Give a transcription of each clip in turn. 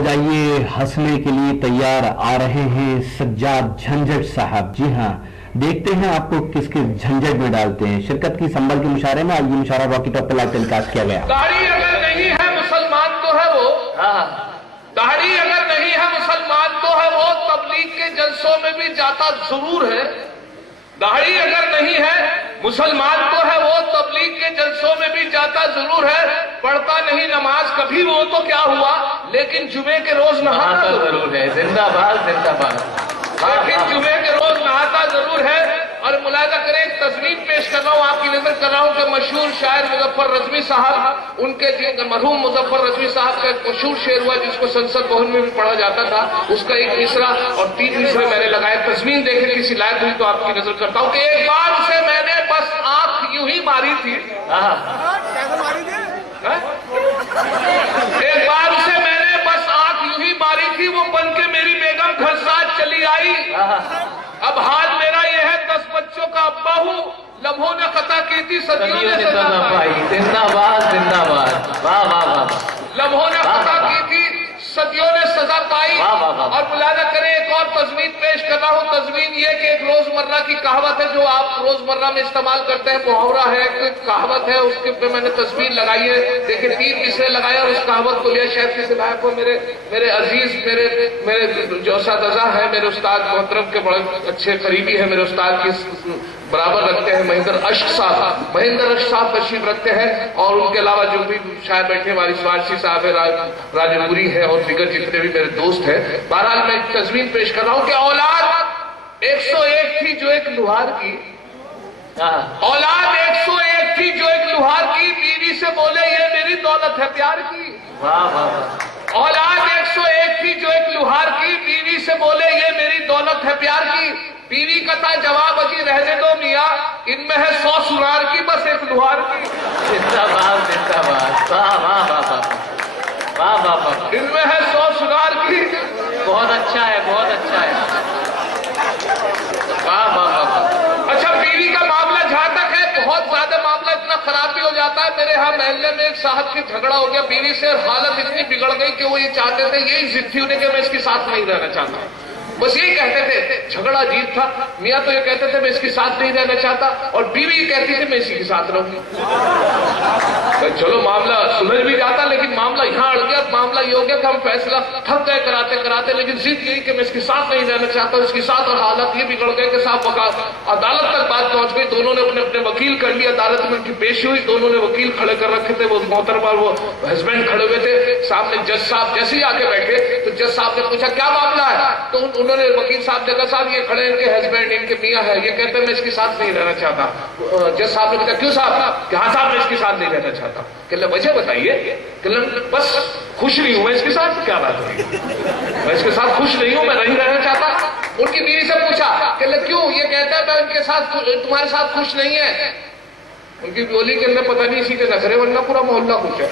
हो जाइए, हंसने के लिए तैयार आ रहे हैं सज्जाद झंझट साहब। जी हाँ, देखते हैं आपको किस किस झंझट में डालते हैं। शिरकत की संभल के मुशायरे में आज ये मुशायरा रॉकी टॉप पर लाइव टेलीकास्ट किया गया। दाढ़ी अगर नहीं है मुसलमान तो है वो, दाढ़ी अगर नहीं है मुसलमान तो है वो, तबलीग के जलसों में भी जाता जरूर है। दाढ़ी अगर नहीं है मुसलमान तो है वो, तबलीग के जलसों में भी जाता जरूर है। पढ़ता नहीं नमाज कभी वो तो क्या हुआ, लेकिन जुमे के रोज नहाता जरूर है। जिंदाबाद जिंदाबाद। लेकिन जुमे के रोज नहाता जरूर है। और मुलाजा करें, एक तस्वीर पेश कर रहा हूं, आपकी नजर कर रहा हूं कि मशहूर शायर मुजफ्फर रजवी साहब, उनके मरहूम मुजफ्फर रजवी साहब का एक मशहूर शेर हुआ जिसको संसद भवन में भी पढ़ा जाता था। उसका एक मिसरा और 3 मिसरे मैंने लगाए। तस्वीर देखे किसी लायक हुई तो आपकी नजर करता हूं कि एक बार उसे मैंने बस आंख यूं ही मारी थी। एक बार उसे मैंने बस आंख यूं ही मारी थी, वो बन के मेरी बेगम घर साथ चली आई। अब हाल मेरा यह है, 10 बच्चों का अब्बा हूँ, लम्हों ने खता की थी सदियों ने सजा पाई। जिंदाबाद जिंदाबाद। वाह वाह वाह। लम्हों ने खता की थी सदियों ने सजा पाई। और मुलाजा करें, एक और तस्वीर पेश कर रहा हूँ। तस्वीर ये कि एक रोजमर्रा की कहावत है जो आप रोजमर्रा में इस्तेमाल करते हैं, मुहावरा है, कोई कहावत है, उसके पे मैंने तस्वीर लगाई है। देखिए 3 मिसरे लगाए और उस कहावत को लिया शायद किसी लायक को। मेरे अजीज, मेरे जो असातिज़ा है, मेरे उस्ताद मोहतरम के बड़े अच्छे करीबी है, मेरे उस्ताद की बराबर रखते हैं महेंद्र अश्क साहब। महेंद्र अश्क साहब तशरीफ रखते हैं और उनके अलावा जो भी शायद बैठे हमारी स्वारसी साहब है, राजपुरी है और फिगर जितने भी मेरे दोस्त हैं। बहरहाल मैं एक तस्वीर पेश कर रहा हूं कि औलाद 101 थी जो एक लुहार की, औलाद 101 थी जो एक लुहार की, बीवी से बोले ये मेरी दौलत है प्यार की। वाह वाह। औलाद 101 थी जो एक लुहार की, बीवी से बोले ये मेरी दौलत है प्यार की। बीवी का था जवाब अजी रहने दो मियाँ, इनमें है 100 सुनार की बस एक लुहार की। जिंदाबाद जिंदाबाद। वाह वाह वाह वाह वाह वाह। इनमें है 100 सुनार की। बहुत अच्छा है, बहुत अच्छा है। वाह वाह वाह। अच्छा, बीवी का मामला जहां तक है, बहुत ज्यादा मामला इतना खराब भी हो जाता है। मेरे यहाँ महल्ले में एक साहब की झगड़ा हो गया बीवी से, हालत इतनी बिगड़ गई कि वो ये चाहते थे, यही जिद थी उन्हें कि मैं इसके साथ नहीं रहना चाहता। बस यही कहते थे, झगड़ा अजीब था। मियाँ तो ये कहते थे मैं इसके साथ नहीं रहना चाहता, और बीवी ये कहती थी मैं इसी के साथ रहूंगी। चलो मामला सुलझ भी जाता, लेकिन मामला यहाँ अड़ गया। मामला ये हो गया कि हम फैसला ठग गए कराते कराते, लेकिन जिद यही कि मैं इसके साथ नहीं रहना चाहता, इसके साथ। और हालत ये बिगड़ गए कि साहब अदालत तक बात पहुंच गई। दोनों ने अपने अपने वकील कर लिए, अदालत में उनकी पेशी हुई। दोनों ने वकील खड़े कर रखे थे, वो मोहतरमा वो हस्बैंड खड़े हुए थे सामने। जज साहब जैसे ही आके बैठे तो जज साहब ने पूछा क्या मामला है, तो उन्होंने वकील साहब जगह साहब ये खड़े इनके हस्बैंड, इनके मियाँ है, ये कहते हैं मैं इसके साथ नहीं रहना चाहता। जज साहब ने पूछा क्यों साहब, कि हाँ साहब मैं इसके साथ नहीं रहना चाहता। कहले वजह बताइए। कहले बस खुश नहीं हूं मैं इसके साथ। क्या बात है, मैं इसके साथ खुश नहीं हूं, मैं नहीं रहना चाहता। उनकी बीवी से पूछा, कहले क्यों, ये कहता है मैं उनके साथ तुम्हारे साथ खुश नहीं है। उनकी बोली के अंदर पता नहीं इसी के नखरे, वरना पूरा मोहल्ला खुश है।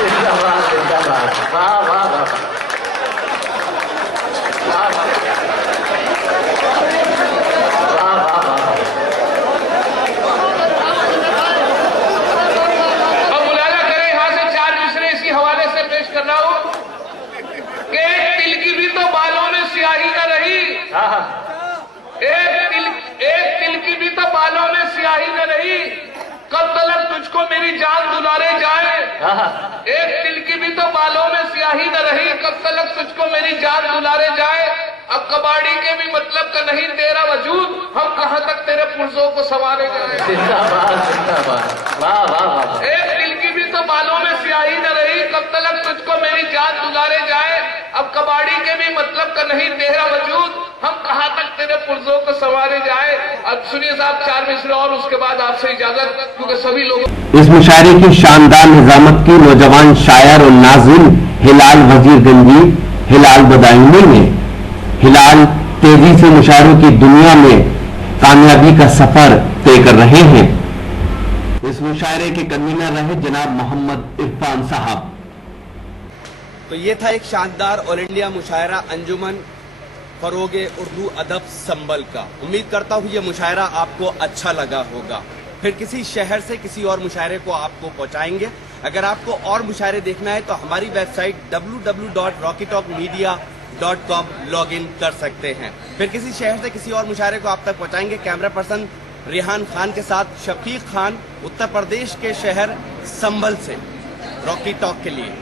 जिंदाबाद जिंदाबाद। वाह वाह वाह। अब मुलाजा करें, यहां से 4 मिसरे इसी हवाले से पेश कर रहा हूं कि एक तिल की भी तो बालों में स्याही न रही। एक तिल की भी तो बालों में स्याही न रही, कब तलक तुझको मेरी जान दुलारे जाए। एक तिल की भी तो बालों में स्याही न रही, कब तलक तुझको मेरी जान दुलारे जाए। अब कबाड़ी के भी मतलब का नहीं तेरा वजूद, हम कहां तक तेरे पुर्जों को संवारे जाए। जिंदाबाद जिंदाबाद। वाह वाह वाह। एक दिल की भी तो बालों में स्याही न रही, कब तलक तुझको मेरी जान दुलारे जाए। अब कबाड़ी के भी मतलब का नहीं तेरा वजूद, हम कहां तक तेरे पुर्जों को संवारे जाए। अब सुनिए साहब 4 मिसरे और उसके बाद आपसे इजाजत, क्योंकि सभी लोगों इस मुशायरे की शानदार निजामत की नौजवान शायर और नाज़िम हिलाल वजीरगंजी, हिलाल बदायूनी ने हिलाल तेजी से मुशायरों की दुनिया में कामयाबी का सफर तय कर रहे हैं। इस मुशायरे के कन्वीनर रहे जनाब मोहम्मद इरफान साहब। तो ये था एक शानदार ऑल इंडिया मुशायरा अंजुमन फरोगे उर्दू अदब संबल का। उम्मीद करता हूँ ये मुशायरा आपको अच्छा लगा होगा। फिर किसी शहर से किसी और मुशायरे को आपको पहुंचाएंगे। अगर आपको और मुशायरे देखना है तो हमारी वेबसाइट www.rockytalkmedia.com लॉग इन कर सकते हैं। फिर किसी शहर से किसी और मुशायरे को आप तक पहुंचाएंगे कैमरा पर्सन रिहान खान के साथ शफीक खान, उत्तर प्रदेश के शहर संभल से रॉकी टॉक के लिए।